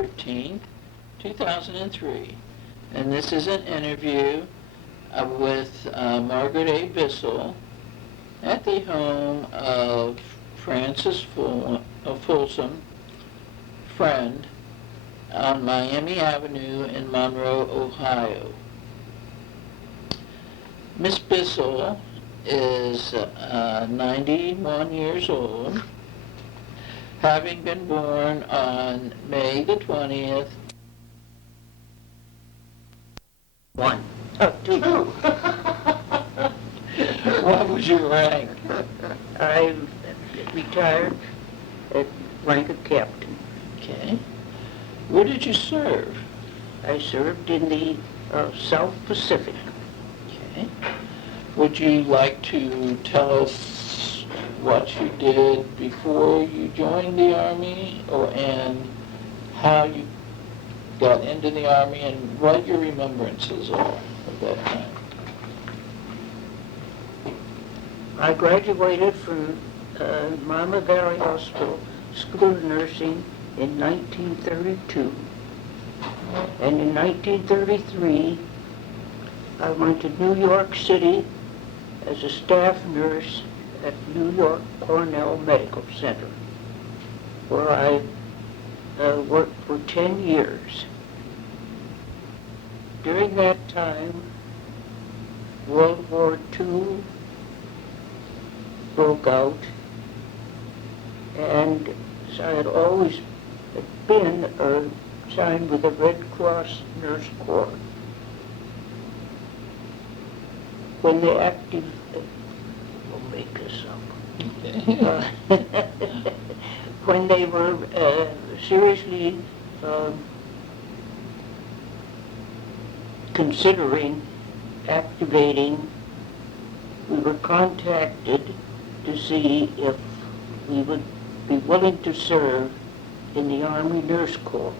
13th, 2003. And this is an interview with Margaret A. Bissel at the home of Francis Folsom, friend, on Miami Avenue in Monroe, Ohio. Miss Bissel is 91 years old, having been born on May the 20th. Two. What was your rank? I retired at rank of captain. Okay. Where did you serve? I served in the South Pacific. Okay. Would you like to tell us what you did before you joined the Army, and how you got into the Army, and what your remembrances are of that time? I graduated from Mama Valley Hospital School of Nursing in 1932. And in 1933, I went to New York City as a staff nurse at New York Cornell Medical Center, where I worked for 10 years. During that time, World War II broke out, and as I had always been signed with the Red Cross Nurse Corps, when the active, we'll make this up, when they were seriously considering activating, we were contacted to see if we would be willing to serve in the Army Nurse Corps.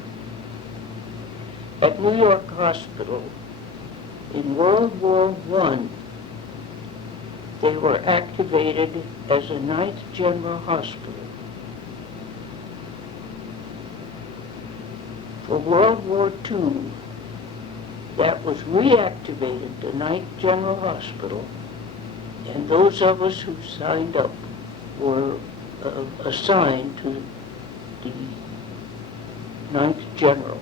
At New York Hospital, in World War I, they were activated as a 9th General Hospital. For World War II, that was reactivated, the 9th General Hospital, and those of us who signed up were assigned to the 9th General.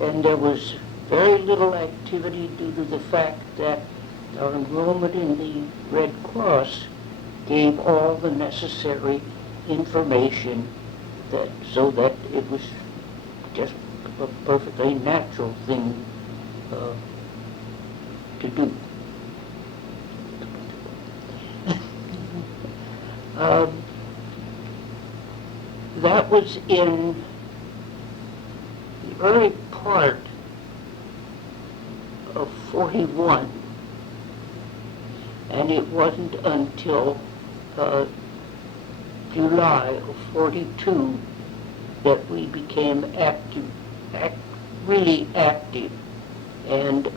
And there was very little activity due to the fact that our enrollment in the Red Cross gave all the necessary information so that it was just a perfectly natural thing to do. That was in the early part of 41, and it wasn't until July of 42 that we became really active and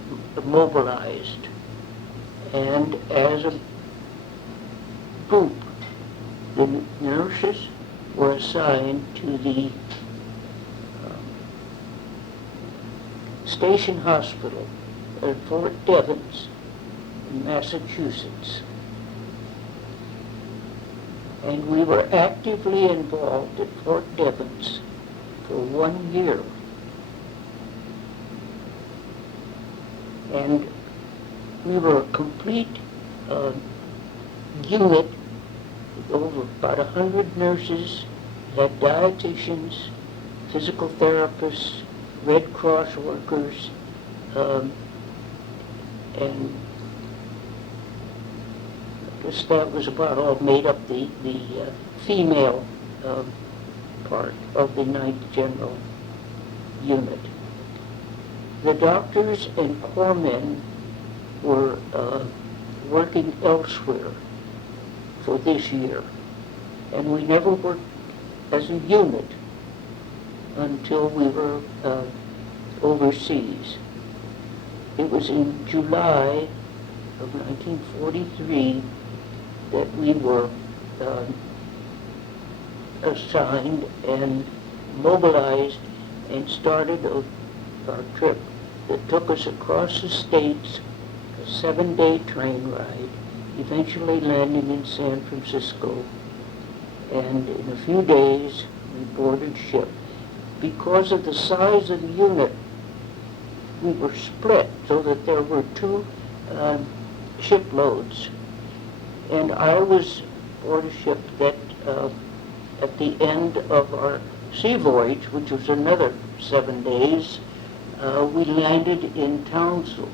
mobilized. And as a group, the nurses were assigned to the Station Hospital at Fort Devens in Massachusetts. And we were actively involved at Fort Devens for 1 year. And we were a complete unit with over about 100 nurses, had dietitians, physical therapists, Red Cross workers, and I guess that was about all made up the female part of the 9th General Unit. The doctors and corpsmen were working elsewhere for this year, and we never worked as a unit until we were overseas. It was in July of 1943 that we were assigned and mobilized and started our trip that took us across the states, a 7-day train ride, eventually landing in San Francisco. And in a few days, we boarded ship. Because of the size of the unit, we were split so that there were two shiploads. And I was aboard a ship that at the end of our sea voyage, which was another 7 days, we landed in Townsend,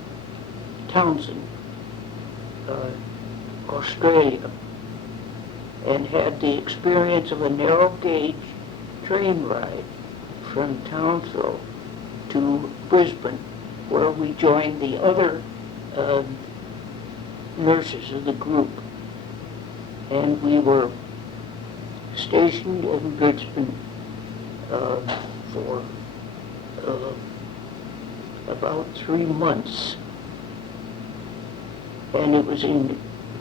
Australia, and had the experience of a narrow gauge train ride from Townsville to Brisbane, where we joined the other nurses of the group. And we were stationed in Brisbane for about 3 months. And it was in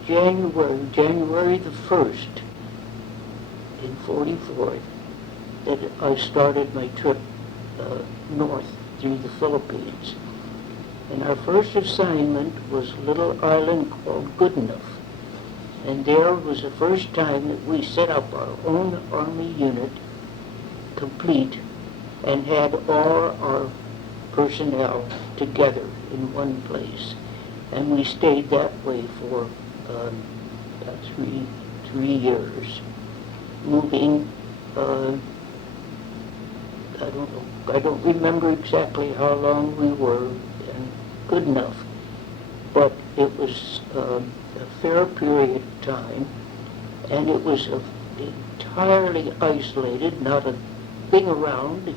January the 1st, in 44, that I started my trip north through the Philippines. And our first assignment was a little island called Goodenough. And there was the first time that we set up our own Army unit, complete, and had all our personnel together in one place. And we stayed that way for about three years, moving, I don't remember exactly how long we were in Goodenough, but it was a fair period of time, and it was entirely isolated, not a thing around,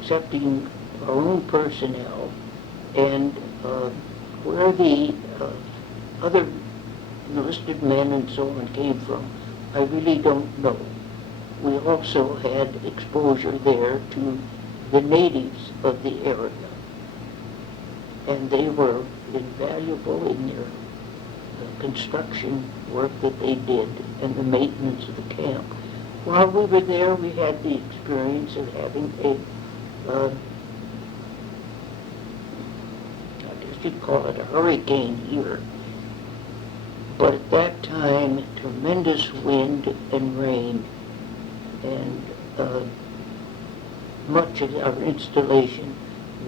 excepting our own personnel, and where the other enlisted men and so on came from, I really don't know. We also had exposure there to the natives of the area, and they were invaluable in their construction work that they did and the maintenance of the camp. While we were there, we had the experience of having I guess you'd call it a hurricane here, but at that time, tremendous wind and rain, and much of our installation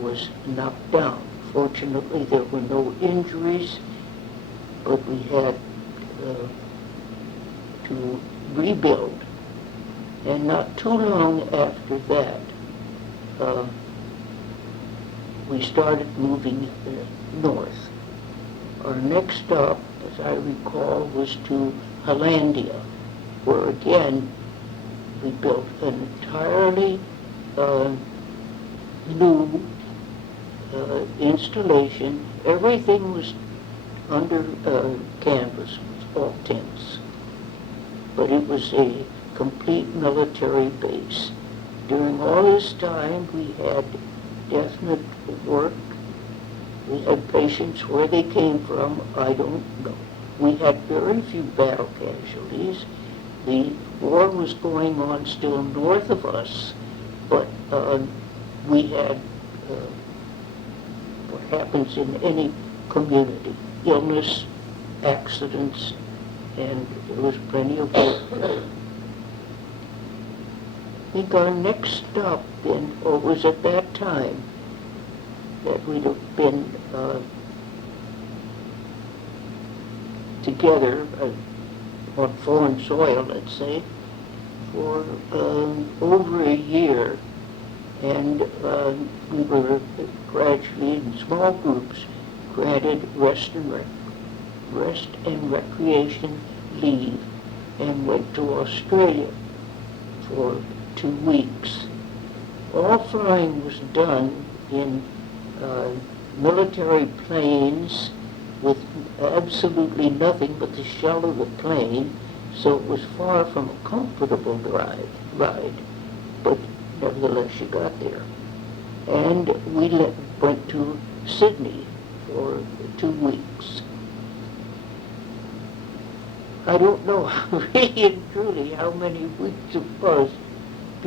was knocked down. Fortunately, there were no injuries, but we had to rebuild. And not too long after that, we started moving north. Our next stop, as I recall, was to Hollandia, where again we built an entirely new installation. Everything was under canvas, all tents, but it was a complete military base. During all this time, we had definite work. We had patients. Where they came from, I don't know. We had very few battle casualties. The war was going on still north of us, but we had what happens in any community, illness, accidents, and there was plenty of work. I think our next stop then, or was at that time, that we'd have been together on foreign soil, let's say, for over a year, and we were gradually in small groups granted rest and recreation leave, and went to Australia for 2 weeks. All flying was done in military planes with absolutely nothing but the shell of the plane, so it was far from a comfortable ride, but nevertheless you got there. And we went to Sydney for 2 weeks. I don't know really and truly how many weeks it was,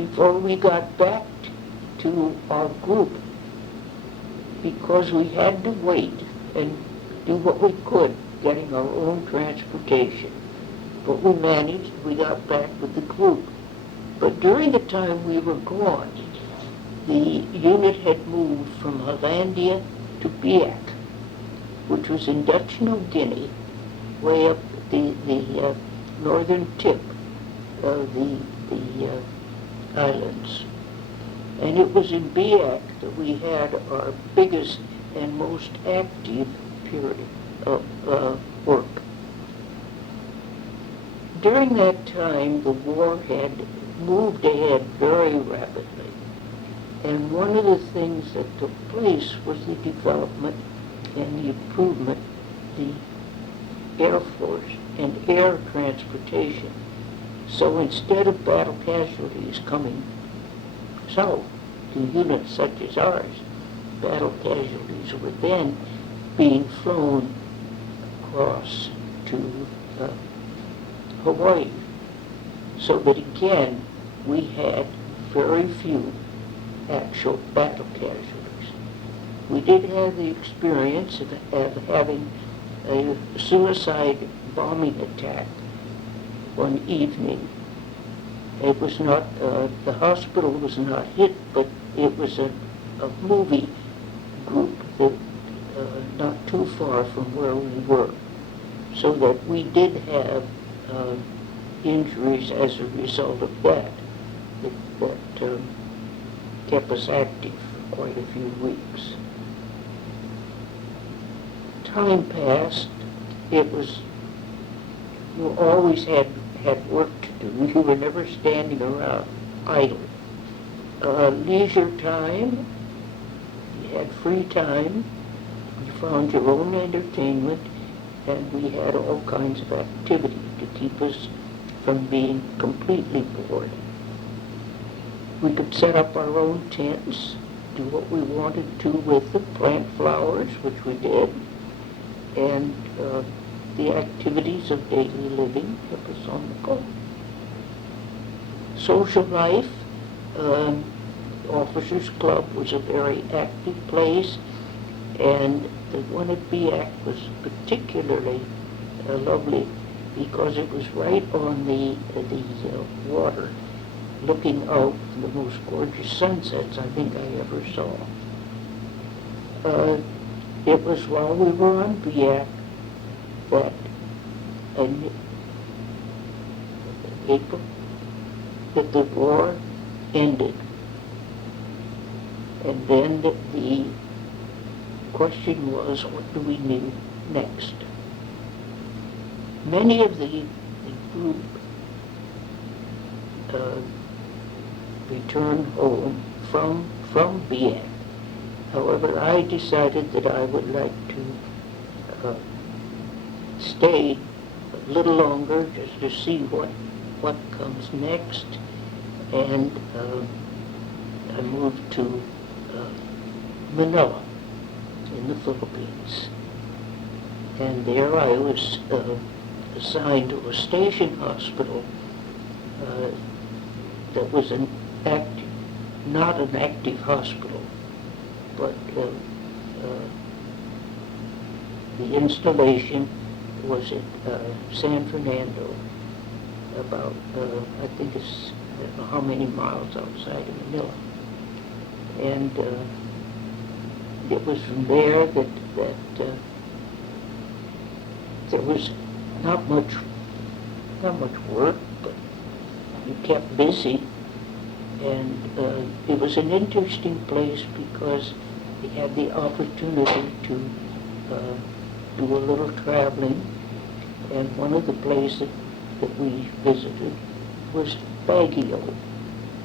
before we got back to our group, because we had to wait and do what we could, getting our own transportation. But we managed, we got back with the group. But during the time we were gone, the unit had moved from Hollandia to Biak, which was in Dutch New Guinea, way up the northern tip of the islands. And it was in Biak that we had our biggest and most active period of work. During that time, the war had moved ahead very rapidly. And one of the things that took place was the development and the improvement of the Air Force and air transportation. So instead of battle casualties coming south to units such as ours, battle casualties were then being flown across to Hawaii. So that again, we had very few actual battle casualties. We did have the experience of having a suicide bombing attack one evening. It was not, the hospital was not hit, but it was a movie group that not too far from where we were. So that we did have injuries as a result of that kept us active for quite a few weeks. Time passed. It was, you always had work to do. You were never standing around idle. Leisure time, you had free time, you found your own entertainment, and we had all kinds of activity to keep us from being completely bored. We could set up our own tents, do what we wanted to with them, plant flowers, which we did, and the activities of daily living kept us on the go. Social life, Officers Club was a very active place, and the one at Biak was particularly lovely because it was right on the water, looking out for the most gorgeous sunsets I think I ever saw. It was while we were on Biak that in April that the war ended. And then the question was, what do we do next? Many of the group returned home from Biak. However, I decided that I would like to stay a little longer just to see what comes next. And I moved to Manila in the Philippines. And there I was assigned to a station hospital that was not an active hospital, but the installation was at San Fernando, about, I think it's, I don't know how many miles outside of Manila. And it was from there that there was not much work, but you kept busy. And it was an interesting place because we had the opportunity to do a little traveling. And one of the places that we visited was Baguio,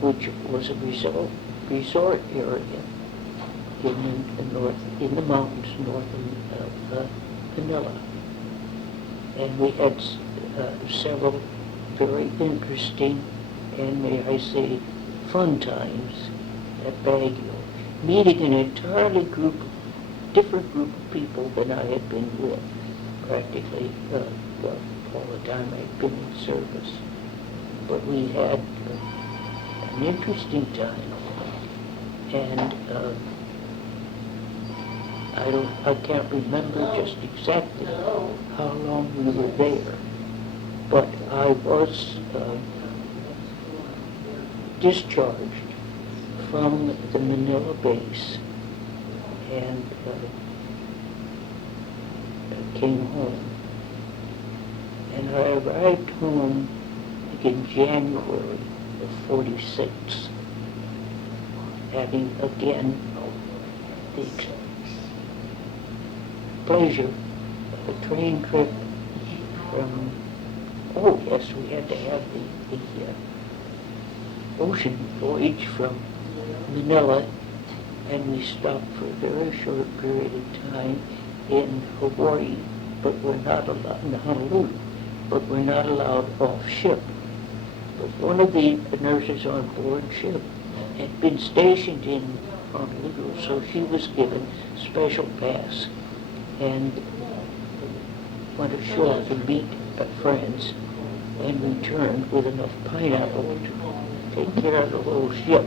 which was a resort area in the mountains north of Manila. And we had several very interesting and, may I say, fun times at Baguio, meeting an entirely different group of people than I had been with practically all the time I had been in service. But we had an interesting time. And I can't remember just exactly how long we were there, but I was discharged from the Manila base and came home. And I arrived home in January of '46, having again the pleasure of a train trip from, oh yes, we had to have the ocean voyage from Manila, and we stopped for a very short period of time in Hawaii, but we're not allowed, in Honolulu, but we're not allowed off ship. But one of the nurses on board ship had been stationed in Honolulu, so she was given special pass and went ashore to meet friends and returned with enough pineapple to take care of the whole ship.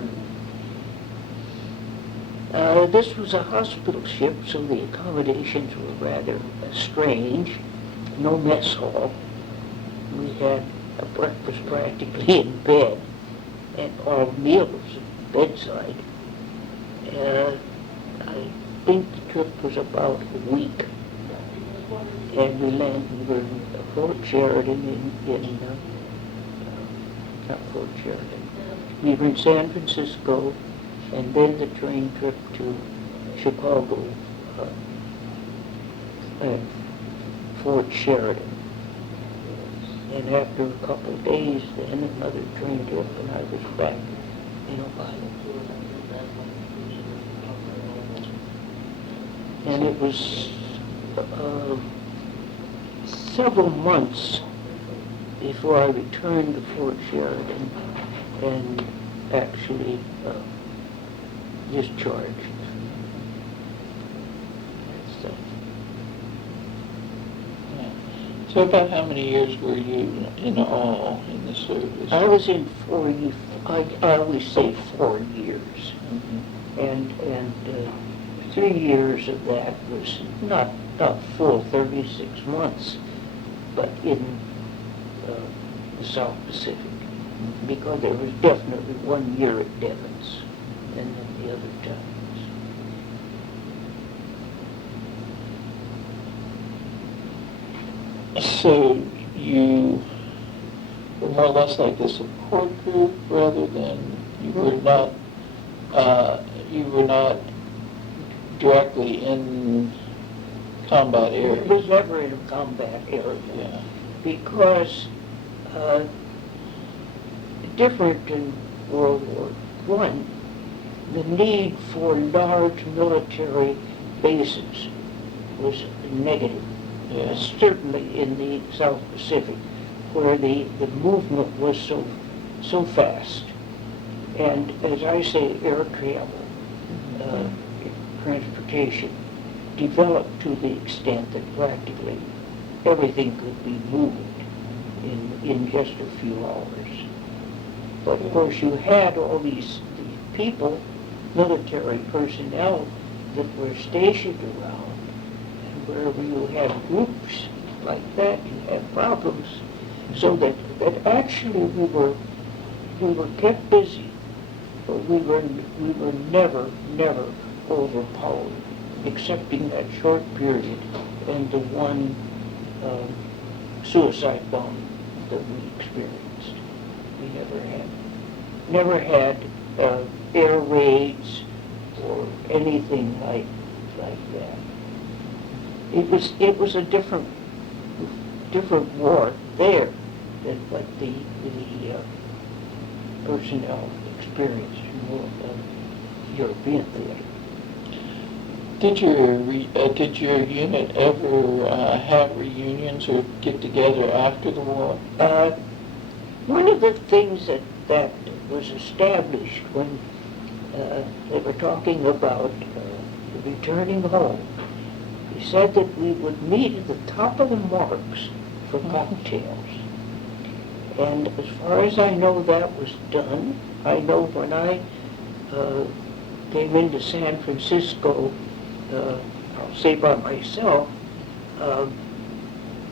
This was a hospital ship, so the accommodations were rather strange. No mess hall. We had a breakfast practically in bed, and our meals bedside. I think the trip was about a week, and we landed. We were in Fort Sheridan not Fort Sheridan. We were in San Francisco, and then the train trip to Chicago, at Fort Sheridan. And after a couple of days, then another train trip, and I was back in Ohio. And it was several months before I returned to Fort Sheridan and actually discharged. So, So about how many years were you in all in the service? I was in I always say 4 years. Mm-hmm. And 3 years of that was not full 36 months, but in the South Pacific, because there was definitely 1 year at Devon's, and then the other times. So you were more or less like a support group rather than you were not directly in combat areas. It was never in a combat area. Yeah. Because different in World War I, the need for large military bases was negative. Yeah. Certainly in the South Pacific, where the movement was so fast. And as I say, air travel, transportation, developed to the extent that practically everything could be moved in just a few hours. But of course you had all these people, military personnel, that were stationed around, and wherever you had groups like that, you had problems. So that actually we were kept busy, but we were never overpowered, excepting that short period and the one suicide bomb that we experienced. We never had air raids or anything like that. It was a different war there than what the personnel experienced in European theater. Did your unit ever have reunions or get together after the war? One of the things that was established when they were talking about returning home, he said that we would meet at the top of the marks for cocktails. And as far as I know, that was done. I know when I came into San Francisco, I'll say by myself, uh,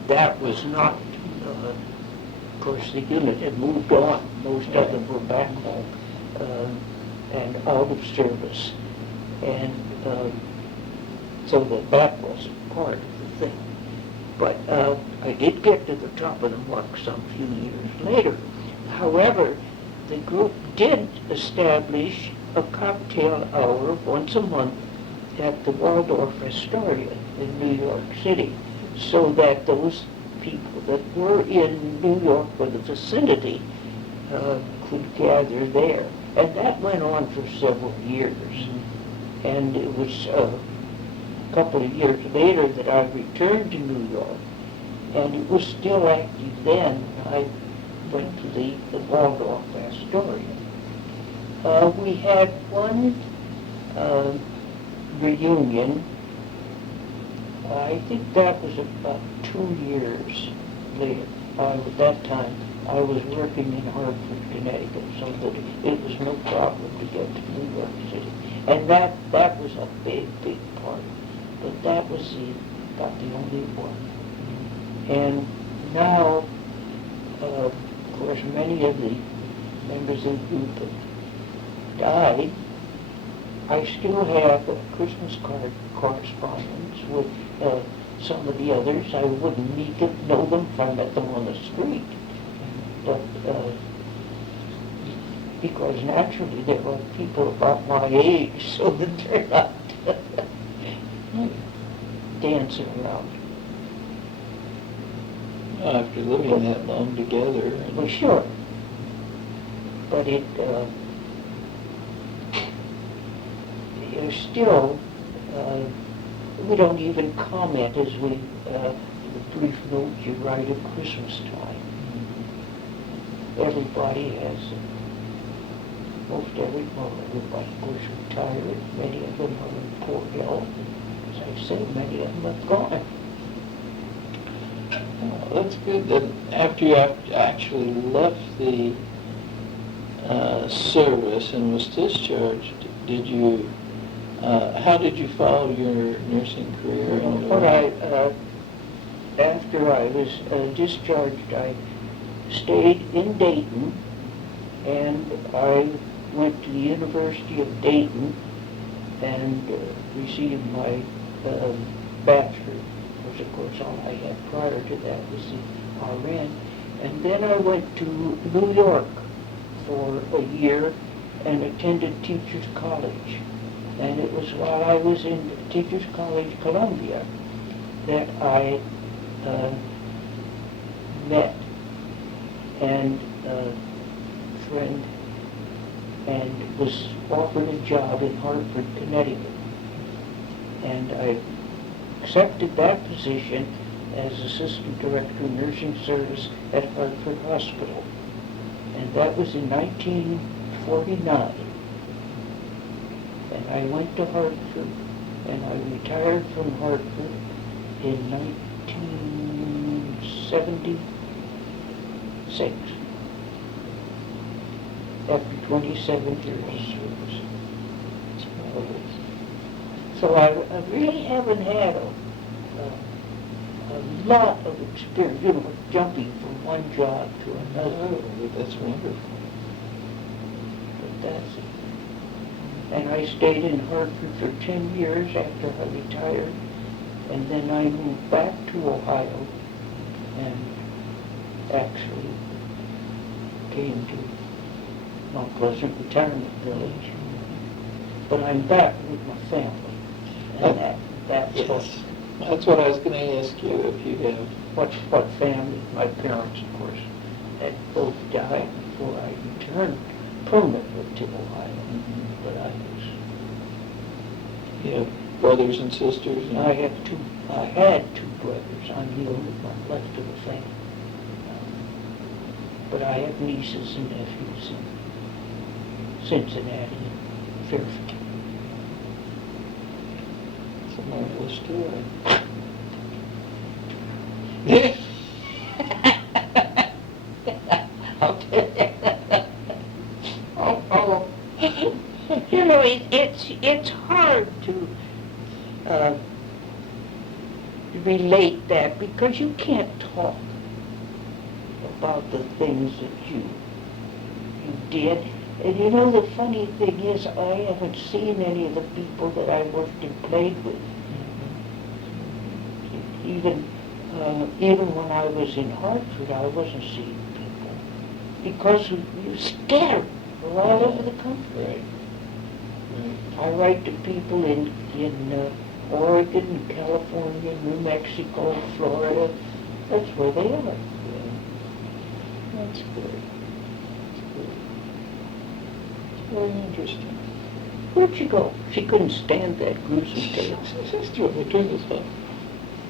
that was not, of course, the unit had moved on. Most of them were back home and out of service. And so that wasn't part of the thing. But I did get to the top of the mark some few years later. However, the group did establish a cocktail hour once a month at the Waldorf Astoria in New York City, so that those people that were in New York or the vicinity could gather there. And that went on for several years. And it was a couple of years later that I returned to New York, and it was still active then. I went to the Waldorf Astoria. We had one reunion. I think that was about 2 years later. At that time, I was working in Hartford, Connecticut, so that it was no problem to get to New York City. And that was a big, big party. But that was about the only one. And now, of course, many of the members of the group have died. I still have a Christmas card correspondence with some of the others. I wouldn't know them if I met them on the street. But because naturally there were people about my age, so that they're not dancing around. After living that long together. Well, sure. But still, we don't even comment as the brief notes you write at Christmas time. Everybody has, everybody, of course, retired. Many of them are in poor health. As I say, many of them have gone. Oh, that's good. That after you actually left the service and was discharged, did you? How did you follow your nursing career? After I was discharged, I stayed in Dayton, and I went to the University of Dayton and received my bachelor's. Of course, all I had prior to that was the RN. And then I went to New York for a year and attended Teachers College. And it was while I was in Teachers College, Columbia, that I met and friend and was offered a job in Hartford, Connecticut. And I accepted that position as Assistant Director of Nursing Service at Hartford Hospital. And that was in 1949. And I went to Hartford, and I retired from Hartford in 1976, after 27 years of service. So I really haven't had a lot of experience, jumping from one job to another. Oh, that's wonderful. But that's it. And I stayed in Hartford for 10 years after I retired, and then I moved back to Ohio and actually came to Mount Pleasant Retirement Village. But I'm back with my family. And that's yes. That's what I was going to ask you, if you have... What family? My parents, of course, had both died before I returned permanently to Ohio. But You have brothers and sisters? And... I had two brothers. I'm the only one left of the family. But I have nieces and nephews in Cincinnati and Fairfield. It's a marvelous story. I'll tell you. Oh, it's hard to relate that because you can't talk about the things that you did. And you know, the funny thing is, I haven't seen any of the people that I worked and played with. Even when I was in Hartford, I wasn't seeing people because we were scattered all over the country. Right. I write to people in Oregon, California, New Mexico, Florida. That's where they are. Yeah. That's great. That's great. It's very interesting. Where'd she go? She couldn't stand that gruesome tale. Sister, we turn this off.